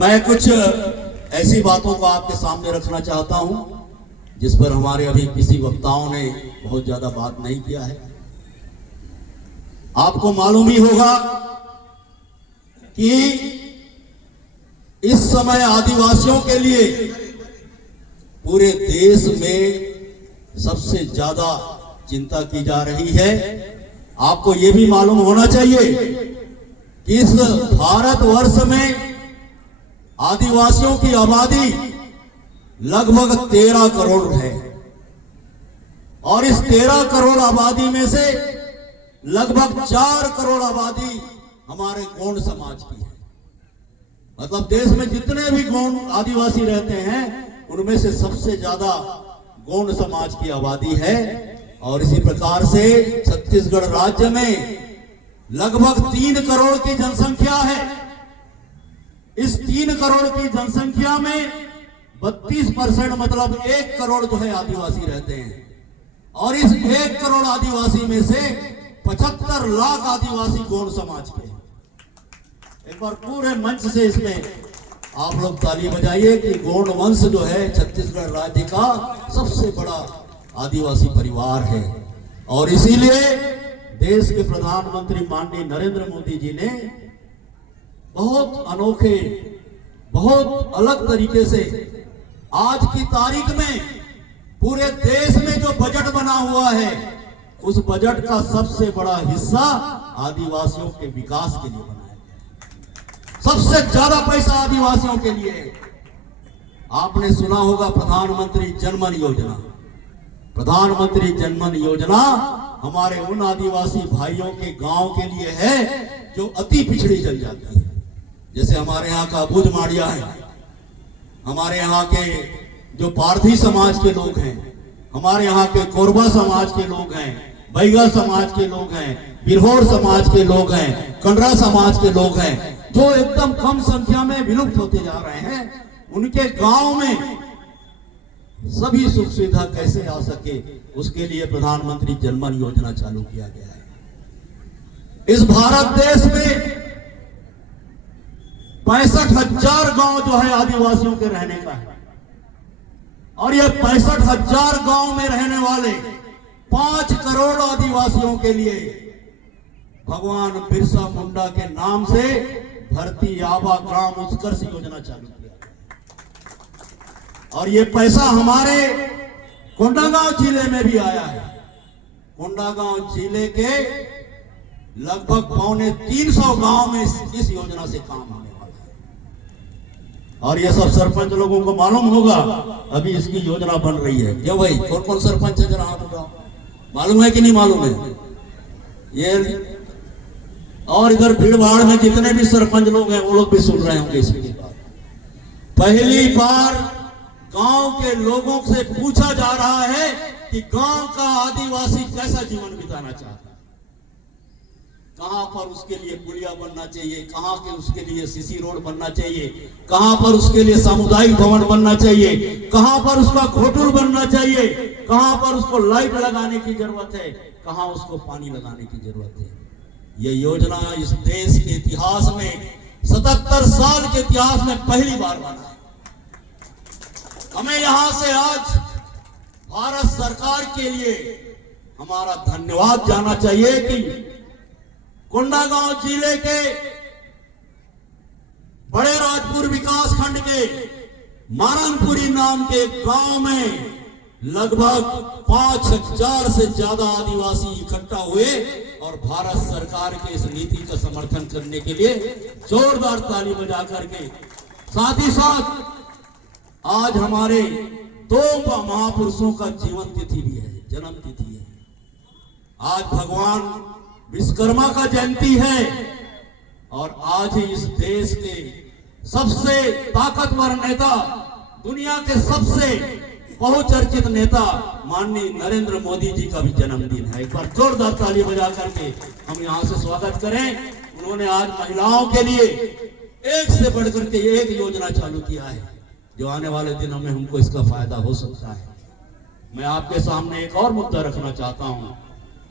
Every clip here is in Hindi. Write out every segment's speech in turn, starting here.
मैं कुछ ऐसी बातों को आपके सामने रखना चाहता हूं जिस पर हमारे अभी किसी वक्ताओं ने बहुत ज्यादा बात नहीं किया है। आपको मालूम ही होगा कि इस समय आदिवासियों के लिए पूरे देश में सबसे ज्यादा चिंता की जा रही है। आपको यह भी मालूम होना चाहिए कि इस भारतवर्ष में आदिवासियों की आबादी लगभग 13 करोड़ है और इस 13 करोड़ आबादी में से लगभग 4 करोड़ आबादी हमारे गौंड समाज की है। मतलब देश में जितने भी गौंड आदिवासी रहते हैं उनमें से सबसे ज्यादा गौंड समाज की आबादी है। और इसी प्रकार से छत्तीसगढ़ राज्य में लगभग 3 करोड़ की जनसंख्या है। इस 3 करोड़ की जनसंख्या में 32% मतलब 1 करोड़ जो है आदिवासी रहते हैं और इस 1 करोड़ आदिवासी में से 75 लाख आदिवासी गौंड समाज के हैं। एक बार पूरे मंच से इसमें आप लोग ताली बजाइए कि गौंड वंश जो है छत्तीसगढ़ राज्य का सबसे बड़ा आदिवासी परिवार है। और इसीलिए देश के प्रधानमंत्री माननीय नरेंद्र मोदी जी ने बहुत अनोखे, बहुत अलग तरीके से आज की तारीख में पूरे देश में जो बजट बना हुआ है उस बजट का सबसे बड़ा हिस्सा आदिवासियों के विकास के लिए बना है। सबसे ज्यादा पैसा आदिवासियों के लिए। आपने सुना होगा प्रधानमंत्री जनधन योजना। प्रधानमंत्री जनधन योजना हमारे उन आदिवासी भाइयों के गांव के लिए है जो अति पिछड़ी जनजाति है। जैसे हमारे यहाँ का बुध माड़िया है, हमारे यहाँ के जो पारधी समाज के लोग हैं, हमारे यहाँ के कोरबा समाज के लोग हैं, बैगा समाज के लोग हैं, बिरहोर समाज के लोग हैं, कंडरा समाज के लोग हैं, जो एकदम कम संख्या में विलुप्त होते जा रहे हैं। उनके गांव में सभी सुख सुविधा कैसे आ सके उसके लिए प्रधानमंत्री जनधन योजना चालू किया गया है। इस भारत देश में 65,000 गांव जो है आदिवासियों के रहने का है और ये 65,000 गांव में रहने वाले 5 करोड़ आदिवासियों के लिए भगवान बिरसा मुंडा के नाम से धरती आबा ग्राम उत्कर्ष योजना चालू किया और ये पैसा हमारे कोंडागांव जिले में भी आया है। कोंडागांव जिले के लगभग 350 गांव में इस योजना से काम होने वाला है और ये सब सरपंच लोगों को मालूम होगा। अभी इसकी योजना बन रही है। क्यों भाई, कौन कौन सरपंच है जरा हाथ उठाओ। मालूम है कि नहीं मालूम है ये? और इधर भीड़ भाड़ में जितने भी सरपंच लोग हैं वो लोग भी सुन रहे होंगे इसकी बात। पहली बार गांव के लोगों से पूछा जा रहा है कि गांव का आदिवासी कैसा जीवन बिताना चाहता है, कहां पर उसके लिए पुलिया बनना चाहिए, कहां के उसके लिए सीसी रोड बनना चाहिए, कहां पर उसके लिए सामुदायिक भवन बनना चाहिए, कहां पर उसका घोटुल बनना चाहिए, कहां पर उसको लाइट लगाने की जरूरत है, कहां उसको पानी लगाने की जरूरत है। यह योजना इस देश के इतिहास में 77 साल के इतिहास में पहली बार बना है। हमें यहां से आज भारत सरकार के लिए हमारा धन्यवाद जाना चाहिए कि कोंडागांव जिले के बड़े राजपुर विकास खंड के मारनपुरी नाम के गांव में लगभग 5,000 से ज्यादा आदिवासी इकट्ठा हुए और भारत सरकार के इस नीति का समर्थन करने के लिए जोरदार ताली बजा करके, साथ ही साथ आज हमारे 2 महापुरुषों का जीवन तिथि भी है, जन्म तिथि है। आज भगवान विश्वकर्मा का जयंती है और आज ही इस देश के सबसे ताकतवर नेता, दुनिया के सबसे बहुचर्चित नेता माननीय नरेंद्र मोदी जी का भी जन्मदिन है। एक बार जोरदार ताली बजा करके हम यहां से स्वागत करें। उन्होंने आज महिलाओं के लिए एक से बढ़कर के एक योजना चालू किया है जो आने वाले दिनों में हमको इसका फायदा हो सकता है। मैं आपके सामने एक और मुद्दा रखना चाहता हूं।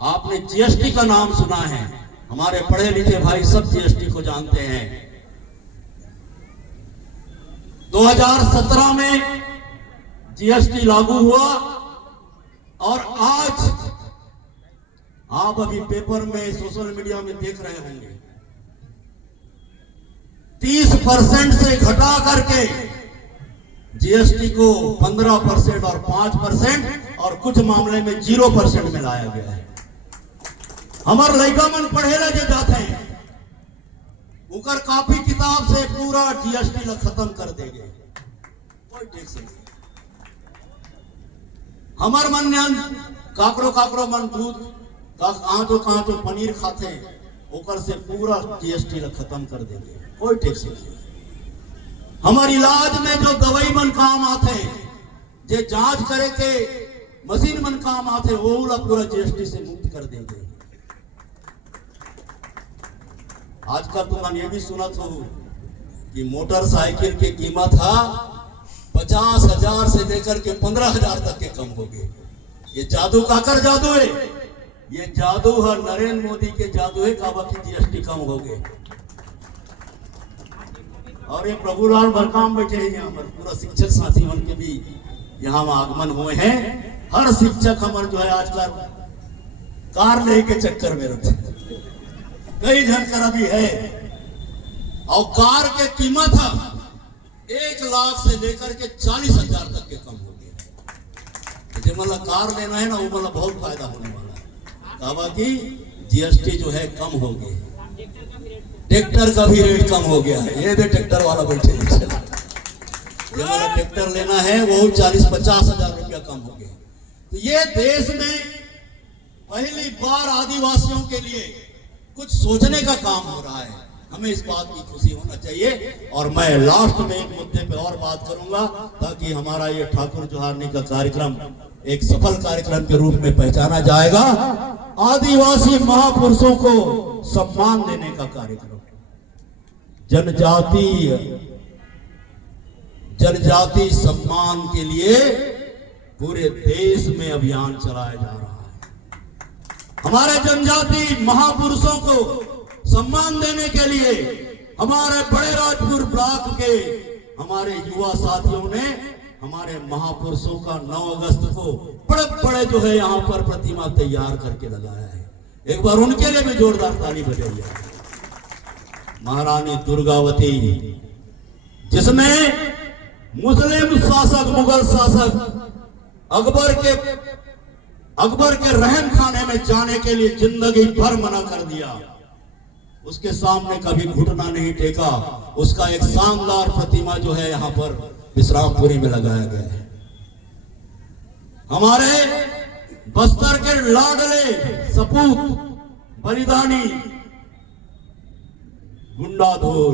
आपने जीएसटी का नाम सुना है, हमारे पढ़े लिखे भाई सब जीएसटी को जानते हैं। 2017 में जीएसटी लागू हुआ और आज आप अभी पेपर में, सोशल मीडिया में देख रहे होंगे 30% से घटा करके जीएसटी को 15% और 5% और कुछ मामले में 0% में लाया गया है। हमार लड़का मन पढ़ेला जे जाते हैं उकर कॉपी किताब से पूरा जीएसटी ला खत्म कर देंगे, कोई टैक्स नहीं। हमार मन काकरो मन दूध कांचो पनीर खाते ओकर से पूरा जीएसटी ला खत्म कर देंगे, कोई टैक्स नहीं। हमारे इलाज में जो दवाई मन काम आते, जे जांच करे के मशीन मन काम आते, वो ला पूरा जीएसटी से मुक्त कर देंगे। आजकल तो मैंने ये भी सुना था कि मोटरसाइकिल की कीमत 50,000 से लेकर के 15,000 तक के कम हो गए। ये जादू काकर जादू है, ये जादू है नरेंद्र मोदी के जादू है, काबा की जीएसटी कम हो गए। और ये प्रभुलाल बरकाम बैठे हैं यहाँ पर, पूरा शिक्षक साथी मन के भी यहाँ आगमन हुए हैं। हर शिक्षक हमारे जो है आजकल कार लेके चक्कर में रहते, कई झनकर अभी है। और कार के कीमत 1 लाख से लेकर के 40,000 तक के कम हो गए। जो मतलब कार लेना है ना, वो मतलब बहुत फायदा होने वाला है। काबा की जीएसटी जो है कम हो गई, ट्रैक्टर का भी रेट कम हो गया है। ये भी ट्रैक्टर वाला बैठे जो मतलब ट्रैक्टर लेना है वो 40-50,000 रुपया कम हो गया। तो ये देश में पहली बार आदिवासियों के लिए कुछ सोचने का काम हो रहा है, हमें इस बात की खुशी होना चाहिए। और मैं लास्ट में एक मुद्दे पे और बात करूंगा ताकि हमारा ये ठाकुर जोहारनी का कार्यक्रम एक सफल कार्यक्रम के रूप में पहचाना जाएगा। आदिवासी महापुरुषों को सम्मान देने का कार्यक्रम, जनजाति सम्मान के लिए पूरे देश में अभियान चलाया जा रहा है। हमारे जनजाति महापुरुषों को सम्मान देने के लिए हमारे बड़े राजपुर ब्लॉक के हमारे युवा साथियों ने हमारे महापुरुषों का 9 अगस्त को बड़े जो है यहाँ पर प्रतिमा तैयार करके लगाया है। एक बार उनके लिए भी जोरदार ताली बजाइए। महारानी दुर्गावती, जिसने मुस्लिम शासक, मुगल शासक अकबर के रहम खाने में जाने के लिए जिंदगी भर मना कर दिया, उसके सामने कभी घुटना नहीं टेका। उसका एक शानदार प्रतिमा जो है यहाँ पर विश्रामपुरी में लगाया गया है। हमारे बस्तर के लाडले सपूत बलिदानी गुंडाधुर,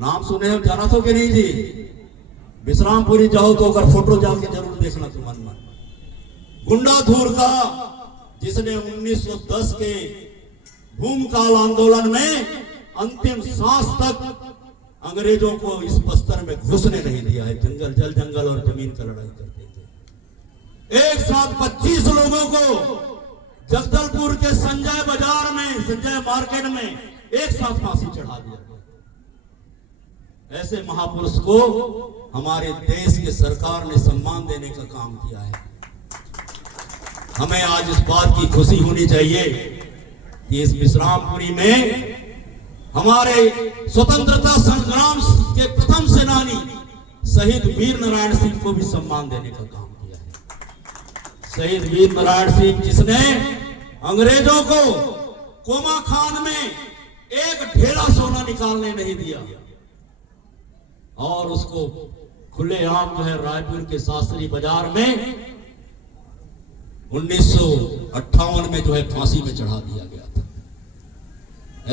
नाम सुने हो, जाना तो कि नहीं जी? विश्रामपुरी जाओ तो अगर फोटो जाके जरूर देखना तुम मन। गुंडाधुर का, जिसने 1910 के भूमकाल आंदोलन में अंतिम सांस तक अंग्रेजों को इस बस्तर में घुसने नहीं दिया है। जंगल और जमीन का लड़ाई करते थे। एक साथ 25 लोगों को जगदलपुर के संजय बाजार में, संजय मार्केट में एक साथ फांसी चढ़ा दिया। ऐसे महापुरुष को हमारे देश की सरकार ने सम्मान देने का काम किया है। हमें आज इस बात की खुशी होनी चाहिए कि इस विश्रामपुरी में हमारे स्वतंत्रता संग्राम के प्रथम सेनानी शहीद वीर नारायण सिंह को भी सम्मान देने का काम किया है। शहीद वीर नारायण सिंह, जिसने अंग्रेजों को कोमा खान में एक ढेला सोना निकालने नहीं दिया और उसको खुलेआम जो है रायपुर के शास्त्री बाजार में 1958 में जो है फांसी में चढ़ा दिया गया था।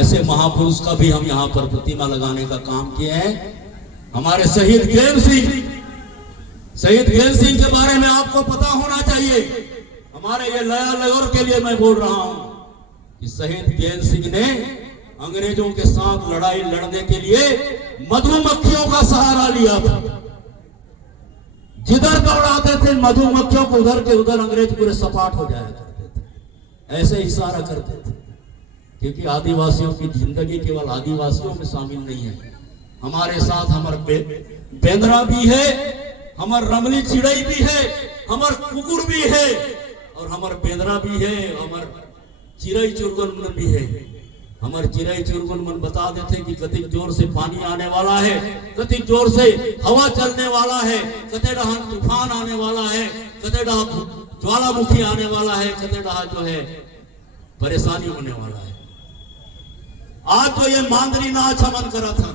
ऐसे महापुरुष का भी हम यहाँ पर प्रतिमा लगाने का काम किए हैं। हमारे शहीद ज्ञान सिंह के बारे में आपको पता होना चाहिए। हमारे ये लया लगोर के लिए मैं बोल रहा हूं कि शहीद ज्ञान सिंह ने अंग्रेजों के साथ लड़ाई लड़ने के लिए मधुमक्खियों का सहारा लिया था। जिधर दौड़ाते थे मधुमक्खियों को, उधर के उधर अंग्रेज पूरे सपाट हो जाया करते थे। ऐसे इशारा करते थे, क्योंकि आदिवासियों की जिंदगी केवल आदिवासियों में शामिल नहीं है, हमारे साथ हमार बेंद्रा भी है, हमार रमली चिड़ई भी है, हमार कुकुर भी है, और हमार बेंद्रा भी है, हमार चिड़ई चुरगन मन भी है। हमार चिड़ई चुरगन मन बता देते कि कतिक जोर से पानी आने वाला है, कतिक जोर से हवा चलने वाला है, कते डहा तूफान आने वाला है, कते डहा ज्वालामुखी आने वाला है, कते डहा जो है परेशानी होने वाला है। आज तो ये मांदरी नाच हमन करा था,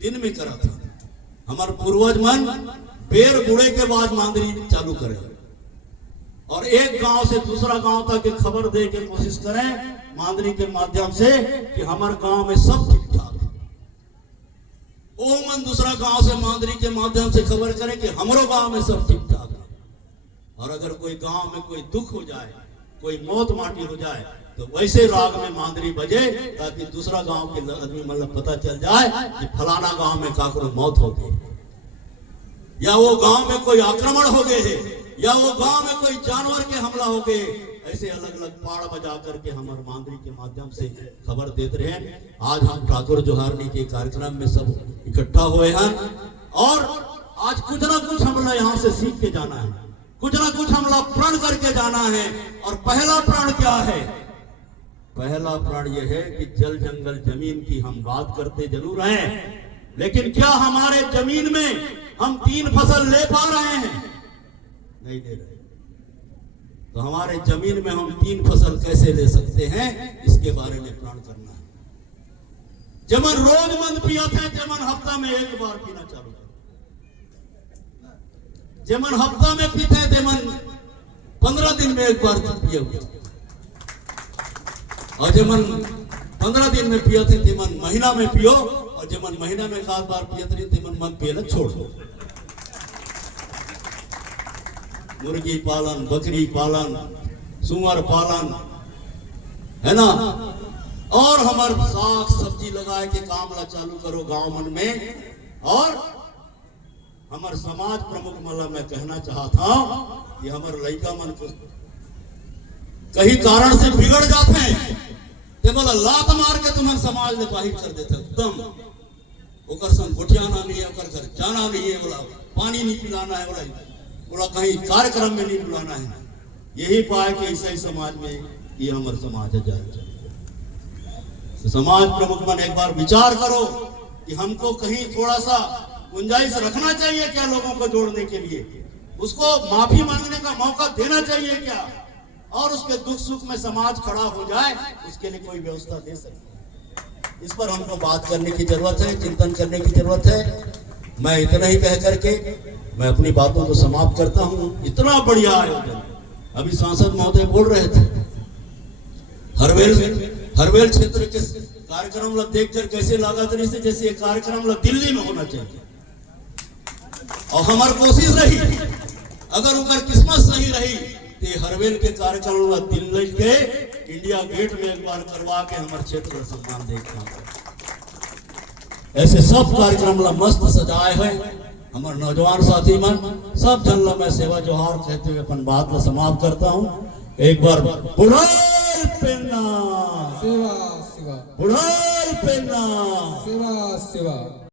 दिन में करा था। हमारे पूर्वज मन बेर बुढ़े के बाद मांदरी चालू करे और एक गांव से दूसरा गांव तक एक खबर दे के कोशिश करें मांदरी के माध्यम से कि हमारे गांव में सब ठीक ठाक है। ओ मन दूसरा गांव से मांदरी के माध्यम से खबर करें कि हमारो गांव में सब ठीक ठाक है। और अगर कोई गांव में कोई दुख हो जाए, कोई मौत माटी हो जाए, तो वैसे राग में मांदरी बजे ताकि दूसरा गांव के आदमी मतलब पता चल जाए कि फलाना गांव में काकरो मौत हो गई, या वो गांव में कोई आक्रमण हो गए है, या वो गांव में कोई जानवर के हमला हो गए। ऐसे अलग अलग पाड़ बजा करके हमारे मांदरी के माध्यम से खबर देते रहे। आज हम ठाकुर जोहारनी के कार्यक्रम में सब इकट्ठा हुए हैं और आज कुछ ना कुछ हमला यहाँ से सीख के जाना है, कुछ ना कुछ हमला प्रण करके जाना है। और पहला प्रण क्या है? पहला प्रण यह है कि जल जंगल जमीन की हम बात करते जरूर हैं, लेकिन क्या हमारे जमीन में हम 3 फसल ले पा रहे हैं? नहीं ले रहे। तो हमारे जमीन में हम 3 फसल कैसे ले सकते हैं, इसके बारे में प्रण करना है। जमन रोज मन पिया थे, जमन हफ्ता में एक बार पीना चालू कर, जमन हफ्ता में पीते तेमन 15 दिन में एक बार पिए हुए, और जमन 15 दिन में पिया थे तेमन महीना में पियो, और जमन महीना में 7 बार पिया थे तेमन मन पिए छोड़ दो। मुर्गी पालन, बकरी पालन, सुअर पालन है ना, और हमारे साग सब्जी लगाए के काम ला चालू करो गांव मन में। और हमारे समाज प्रमुख मला मैं कहना चाहता हूं कि हमारे लड़का मन को कहीं कारण से बिगड़ जाते हैं ते बोला लात मार के तुम्हें समाज ने बाहर कर देते एकदम। ओकर संग गोठियाना नहीं है, ओकर घर जाना नहीं है, बोला पानी नहीं पिलाना है, बोला कहीं कार्यक्रम में नहीं बुलाना है। यही पाए कि ऐसा ही समाज में ये हमारे समाज है जाए। तो समाज प्रमुख मन एक बार विचार करो कि हमको कहीं थोड़ा सा गुंजाइश रखना चाहिए क्या लोगों को जोड़ने के लिए, उसको माफी मांगने का मौका देना चाहिए क्या, और उसके दुख सुख में समाज खड़ा हो जाए, उसके लिए कोई व्यवस्था दे सकते। इस पर हमको बात करने की जरूरत है, चिंतन करने की जरूरत है। मैं इतना ही कह करके मैं अपनी बातों को समाप्त करता हूँ। इतना बढ़िया आयोजन, अभी सांसद महोदय बोल रहे थे, हरवेल क्षेत्र के कार्यक्रम देख कर कैसे लगा तरी से जैसे ये कार्यक्रम दिल्ली में होना चाहिए। और हमारी कोशिश रही, अगर उनका किस्मत सही रही तो हरवेल के कार्यक्रम दिल्ली के इंडिया गेट में एक बार करवा के हमारे क्षेत्र का सम्मान देखना। ऐसे सब कार्यक्रम मस्त सजाए है। हमारे नौजवान साथी मन सब जन ला मैं सेवा जोहार कहते हुए अपन बात ला समाप्त करता हूँ। एक बार बुढ़ाई पेन्ना सेवा सेवा, बुढ़ाई पेन्ना सेवा सेवा।